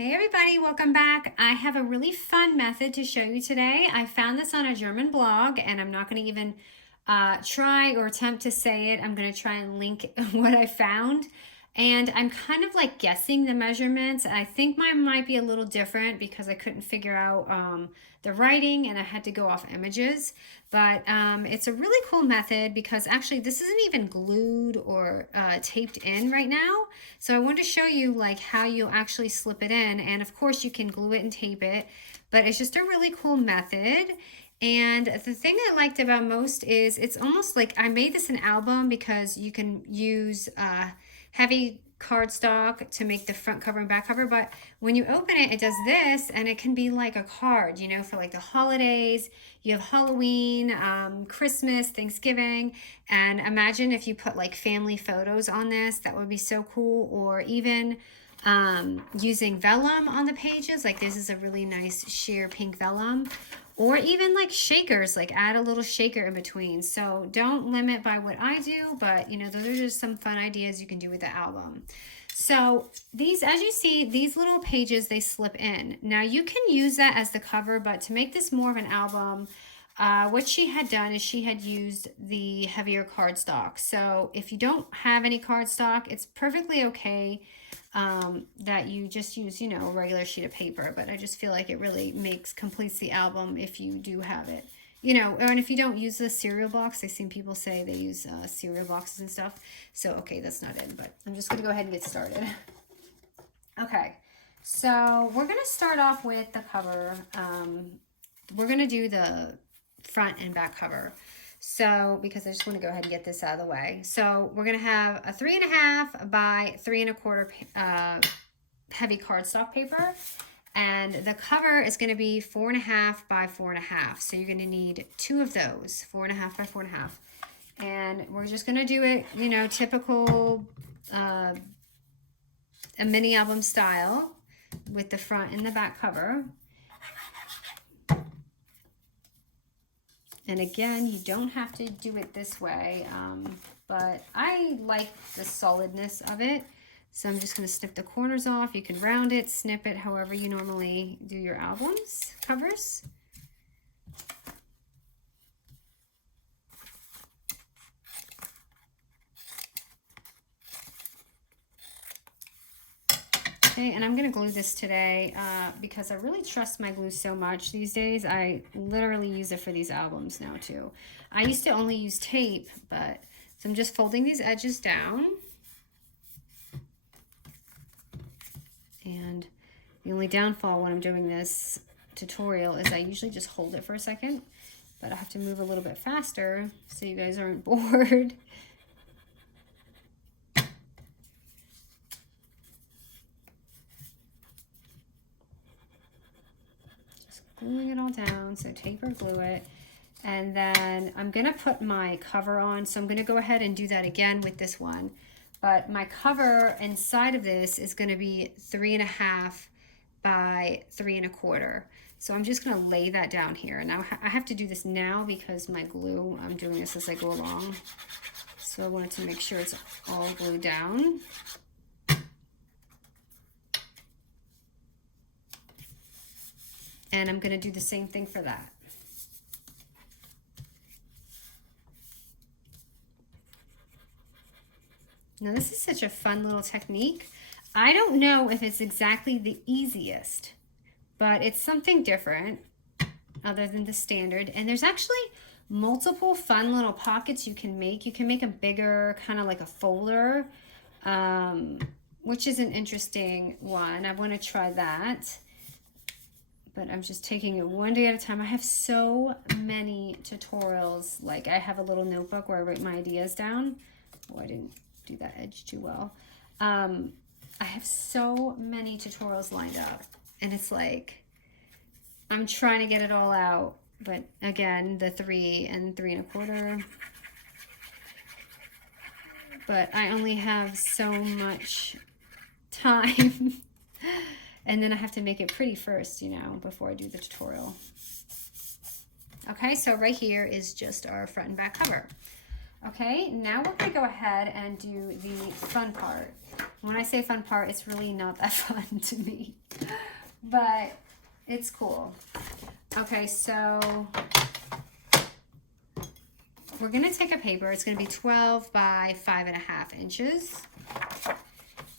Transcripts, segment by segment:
Hey everybody, welcome back. I have a really fun method to show you today. I found this on a German blog and I'm not going to even try or attempt to say it. I'm going to try and link what I found. And I'm kind of like guessing the measurements. I think mine might be a little different because I couldn't figure out the writing and I had to go off images. But it's a really cool method because actually this isn't even glued or taped in right now. So I want to show you like how you'll actually slip it in. And of course you can glue it and tape it, but it's just a really cool method. And the thing I liked about most is it's almost like I made this an album because you can use heavy cardstock to make the front cover and back cover, but when you open it, it does this and it can be like a card, you know, for like the holidays. You have Halloween, Christmas, Thanksgiving, and imagine if you put like family photos on this. That would be so cool. Or even using vellum on the pages, like this is a really nice sheer pink vellum. Or even like shakers, like add a little shaker in between. So don't limit by what I do, but you know, those are just some fun ideas you can do with the album. So these, as you see, these little pages, they slip in. Now you can use that as the cover, but to make this more of an album, what she had done is she had used the heavier cardstock. So if you don't have any cardstock, it's perfectly okay that you just use, you know, a regular sheet of paper. But I just feel like it really completes the album if you do have it. You know, and if you don't use the cereal box, I've seen people say they use cereal boxes and stuff. So, okay, that's not in, but I'm just going to go ahead and get started. Okay, so we're going to start off with the cover. We're going to do the front and back cover. So, because I just want to go ahead and get this out of the way. So, we're going to have a 3.5 by 3.25 heavy cardstock paper. And the cover is going to be 4.5 by 4.5. So, you're going to need two of those, 4.5 by 4.5. And we're just going to do it, you know, typical a mini album style with the front and the back cover. And again, you don't have to do it this way, but I like the solidness of it. So I'm just going to snip the corners off. You can round it, snip it, however you normally do your albums, covers. Okay, and I'm going to glue this today because I really trust my glue so much these days. I literally use it for these albums now too. I used to only use tape, but so I'm just folding these edges down. And the only downfall when I'm doing this tutorial is I usually just hold it for a second, but I have to move a little bit faster so you guys aren't bored. Gluing it all down, so tape or glue it. And then I'm gonna put my cover on, so I'm gonna go ahead and do that again with this one. But my cover inside of this is gonna be 3.5 by 3.25. So I'm just gonna lay that down here. Now I have to do this now because my glue, I'm doing this as I go along. So I wanted to make sure it's all glued down. And I'm going to do the same thing for that. Now this is such a fun little technique. I don't know if it's exactly the easiest, but it's something different other than the standard. And there's actually multiple fun little pockets you can make. You can make a bigger, kind of like a folder, which is an interesting one. I want to try that. But I'm just taking it one day at a time. I have so many tutorials. Like I have a little notebook where I write my ideas down. Oh, I didn't do that edge too well. I have so many tutorials lined up. And it's like, I'm trying to get it all out. But again, the 3 and 3.25. But I only have so much time. And then I have to make it pretty first, you know, before I do the tutorial. Okay, so right here is just our front and back cover. Okay, now we're going to go ahead and do the fun part. When I say fun part, it's really not that fun to me, but it's cool. Okay, so we're gonna take a paper. It's gonna be 12 by 5.5 inches.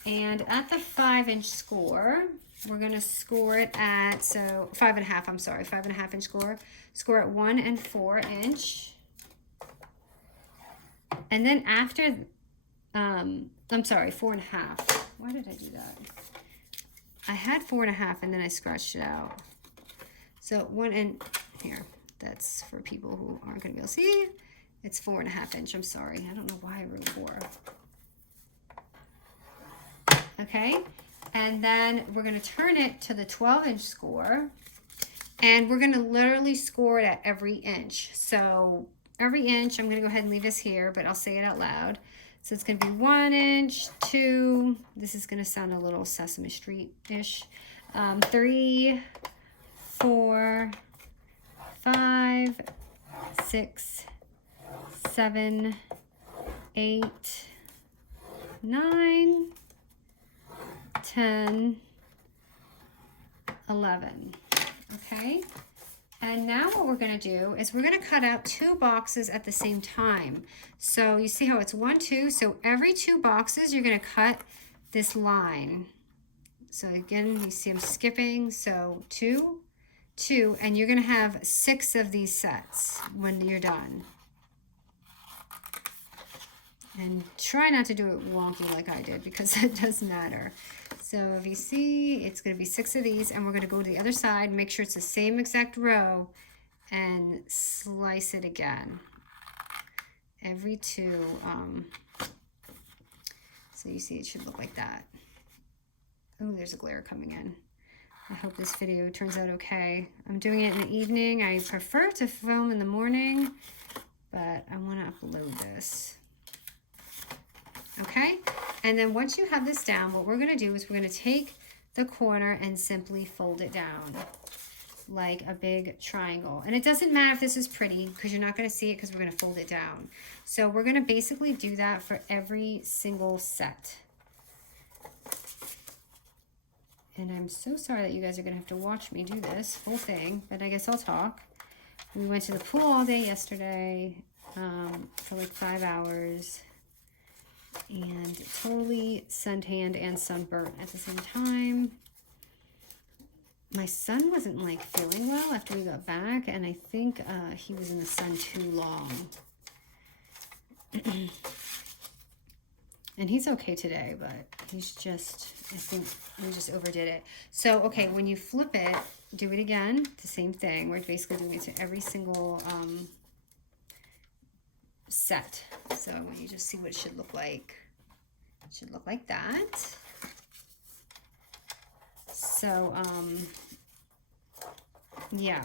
And at the 5-inch score, we're gonna score it at, so 5.5, I'm sorry, 5.5 inch score. Score at 1 4 inch. And then after, I'm sorry, 4.5. Why did I do that? I had 4.5 and then I scratched it out. So 1 and here, that's for people who aren't gonna be able to see. It's 4.5 inch, I'm sorry. I don't know why I wrote 4. Okay, and then we're gonna turn it to the 12-inch score, and we're gonna literally score it at every inch. So every inch, I'm gonna go ahead and leave this here, but I'll say it out loud. So it's gonna be 1 inch, 2, this is gonna sound a little Sesame Street-ish, 3, 4, 5, 6, 7, 8, 9, 10, 11. Okay, and now what we're going to do is we're going to cut out 2 boxes at the same time. So you see how it's 1, 2, so every 2 boxes you're going to cut this line. So again, you see I'm skipping, so 2, 2, and you're going to have 6 of these sets when you're done. And try not to do it wonky like I did, because it does matter. So if you see, it's going to be 6 of these, and we're going to go to the other side, make sure it's the same exact row, and slice it again. Every 2, so you see it should look like that. Oh, there's a glare coming in. I hope this video turns out okay. I'm doing it in the evening. I prefer to film in the morning, but I want to upload this. Okay, and then once you have this down, what we're going to do is we're going to take the corner and simply fold it down like a big triangle. And it doesn't matter if this is pretty, because you're not going to see it because we're going to fold it down. So we're going to basically do that for every single set. And I'm so sorry that you guys are going to have to watch me do this whole thing, but I guess I'll talk. We went to the pool all day yesterday for like 5 hours. And totally suntanned and sunburnt at the same time. My son wasn't like feeling well after we got back, and I think he was in the sun too long. And he's okay today, but he's just, I think we just overdid it. So, okay, when you flip it, do it again, the same thing. We're basically doing it to every single set. So I want you to just see what it should look like. It should look like that. So, yeah.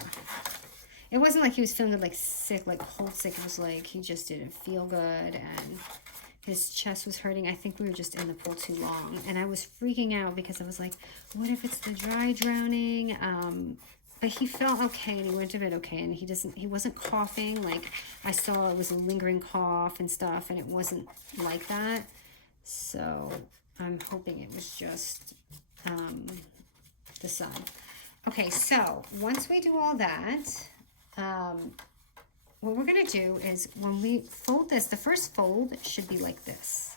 It wasn't like he was feeling like sick, like cold sick. It was like he just didn't feel good and his chest was hurting. I think we were just in the pool too long. And I was freaking out because I was like, what if it's the dry drowning? But he felt okay, and he went to bed okay, and he wasn't coughing. Like, I saw it was a lingering cough and stuff, and it wasn't like that. So I'm hoping it was just the sun. Okay, so once we do all that, what we're gonna do is when we fold this, the first fold should be like this.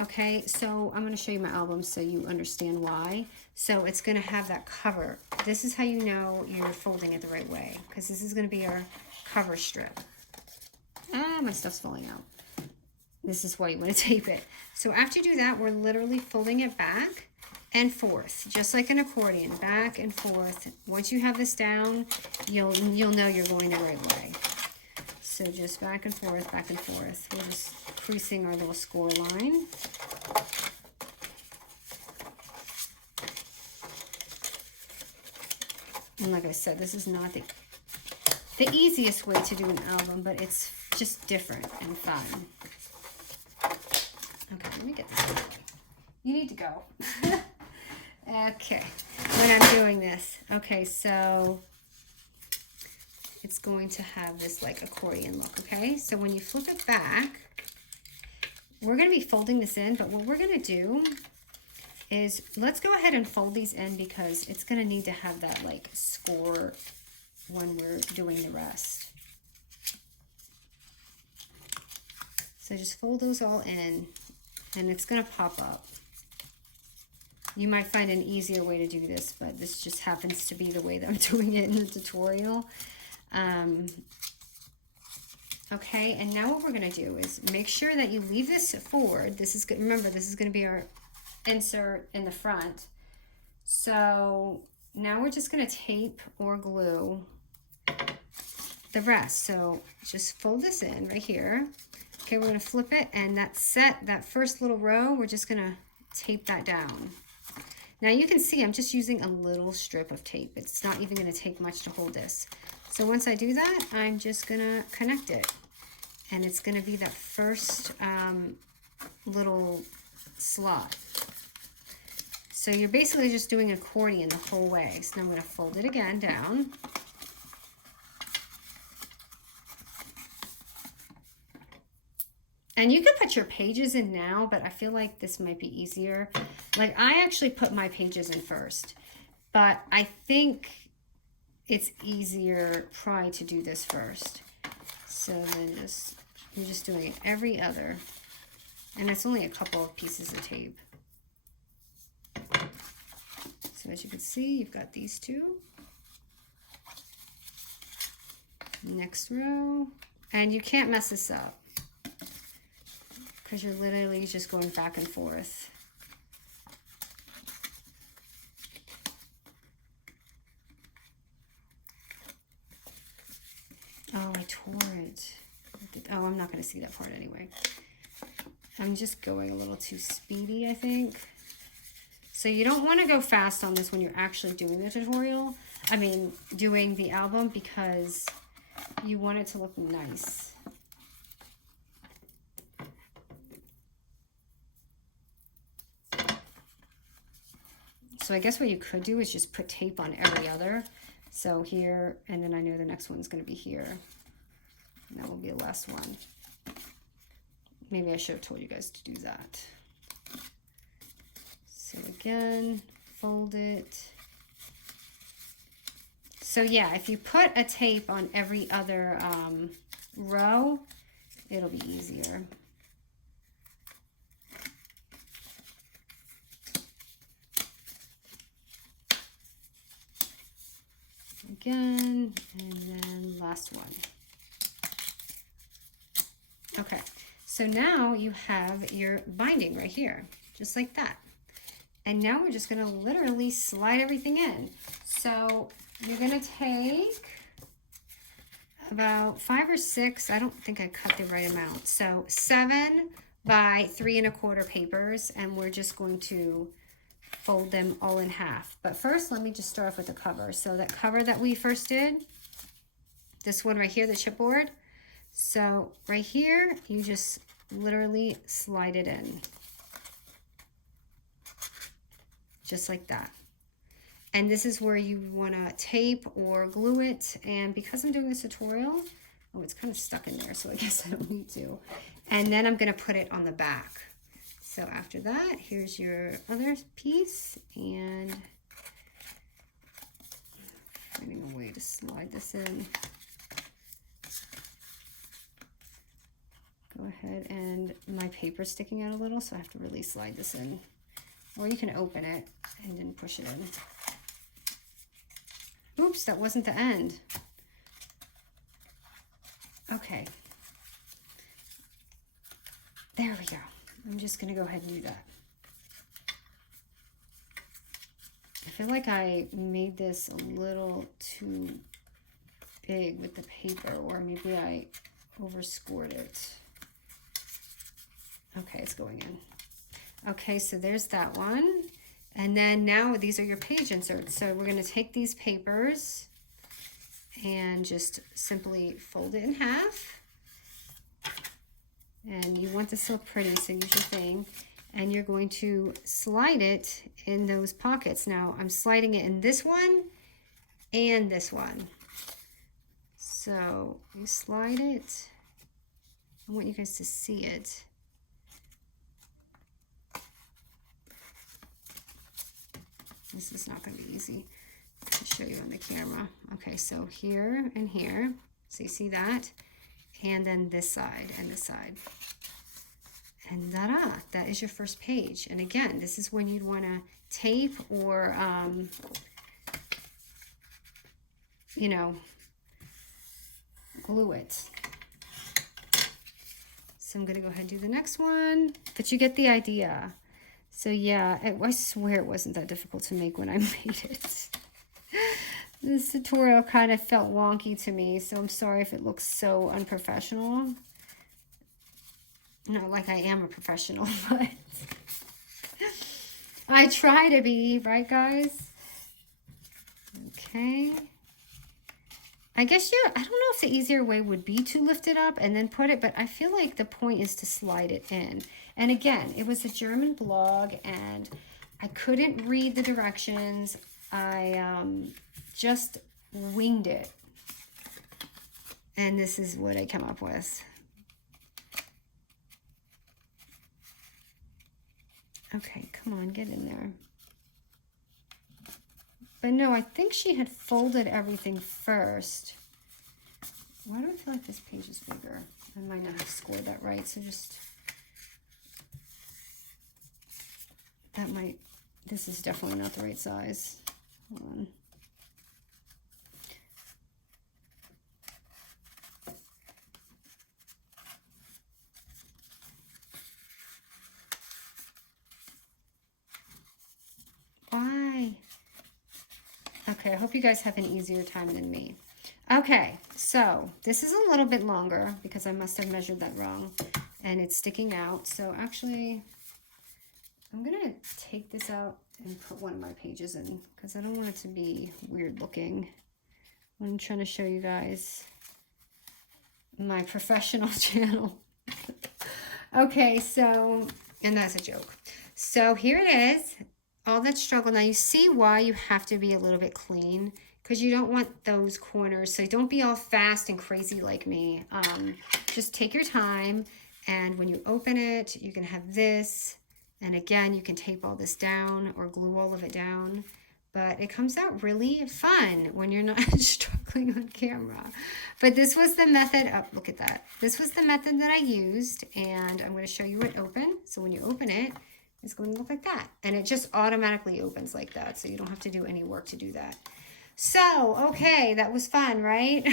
Okay, so I'm going to show you my album so you understand why. So it's going to have that cover. This is how you know you're folding it the right way, because this is going to be our cover strip. Ah, my stuff's falling out. This is why you want to tape it. So after you do that, we're literally folding it back and forth, just like an accordion, back and forth. Once you have this down, you'll know you're going the right way. So just back and forth, back and forth. We're just creasing our little score line. And like I said, this is not the easiest way to do an album, but it's just different and fun. Okay, let me get this out of the way. You need to go. Okay, when I'm doing this. Okay, so it's going to have this like accordion look, okay? So when you flip it back, we're going to be folding this in, but what we're going to do is let's go ahead and fold these in because it's going to need to have that like score when we're doing the rest. So just fold those all in and it's going to pop up. You might find an easier way to do this, but this just happens to be the way that I'm doing it in the tutorial. Okay, and now what we're going to do is make sure that you leave this forward. This is good. Remember, this is going to be our insert in the front. So now we're just going to tape or glue the rest. So just fold this in right here. Okay, we're going to flip it, and that first little row, we're just going to tape that down. Now you can see I'm just using a little strip of tape. It's not even going to take much to hold this. So once I do that, I'm just going to connect it. And it's going to be that first little slot. So you're basically just doing an accordion the whole way. So now I'm going to fold it again down. And you could put your pages in now, but I feel like this might be easier. Like I actually put my pages in first, but I think it's easier probably to do this first. So then you're just doing it every other. And it's only a couple of pieces of tape. So as you can see, you've got these two. Next row. And you can't mess this up because you're literally just going back and forth. Oh, I tore it. Oh, I'm not going to see that part anyway. I'm just going a little too speedy, I think. So you don't want to go fast on this when you're actually doing the tutorial. I mean, doing the album, because you want it to look nice. So I guess what you could do is just put tape on every other. So here, and then I know the next one's going to be here. And that will be the last one. Maybe I should have told you guys to do that. So again, fold it. So yeah, if you put a tape on every other row, it'll be easier. Again, and then last one. Okay, so now you have your binding right here, just like that. And now we're just gonna literally slide everything in. So you're gonna take about 5 or 6, I don't think I cut the right amount. So 7 by 3 1/4 papers, and we're just going to fold them all in half. But first, let me just start off with the cover. So that cover that we first did, this one right here, the chipboard. So right here, you just literally slide it in. Just like that. And this is where you want to tape or glue it. And because I'm doing this tutorial, oh, it's kind of stuck in there, so I guess I don't need to. And then I'm going to put it on the back. So after that, here's your other piece, and finding a way to slide this in. Go ahead, and my paper's sticking out a little, so I have to really slide this in. Or you can open it and then push it in. Oops, that wasn't the end. Okay. There we go. I'm just going to go ahead and do that. I feel like I made this a little too big with the paper, or maybe I overscored it. Okay, it's going in. Okay, so there's that one. And then now these are your page inserts. So we're going to take these papers and just simply fold it in half. And you want this to look pretty, so use your thing. And you're going to slide it in those pockets. Now, I'm sliding it in this one and this one. So you slide it. I want you guys to see it. This is not going to be easy to show you on the camera. Okay, so here and here. So you see that? And then this side and this side. And ta-da, that is your first page. And again, this is when you'd want to tape or, you know, glue it. So I'm going to go ahead and do the next one, but you get the idea. So yeah, I swear it wasn't that difficult to make when I made it. This tutorial kind of felt wonky to me, so I'm sorry if it looks so unprofessional. Not like I am a professional, but I try to be, right guys? Okay. I guess, yeah, I don't know if the easier way would be to lift it up and then put it, but I feel like the point is to slide it in. And again, it was a German blog and I couldn't read the directions. I just winged it. And this is what I came up with. Okay, come on, get in there. But no, I think she had folded everything first. Why do I feel like this page is bigger? I might not have scored that right, so just... That might... This is definitely not the right size. Hold on. Why? Okay, I hope you guys have an easier time than me. Okay, so this is a little bit longer because I must have measured that wrong and it's sticking out. So actually, I'm gonna take this out and put one of my pages in because I don't want it to be weird looking when I'm trying to show you guys my professional channel. Okay, so, and that's a joke. So here it is. All that struggle. Now you see why you have to be a little bit clean because you don't want those corners. So don't be all fast and crazy like me. Just take your time. And when you open it, you can have this. And again, you can tape all this down or glue all of it down. But it comes out really fun when you're not struggling on camera. But this was the method. Oh, look at that. This was the method that I used. And I'm going to show you it open. So when you open it, it's going to look like that. And it just automatically opens like that. So you don't have to do any work to do that. So, okay, that was fun, right?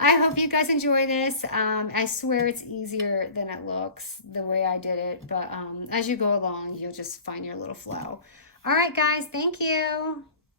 I hope you guys enjoy this. I swear it's easier than it looks the way I did it. But as you go along, you'll just find your little flow. All right, guys, thank you.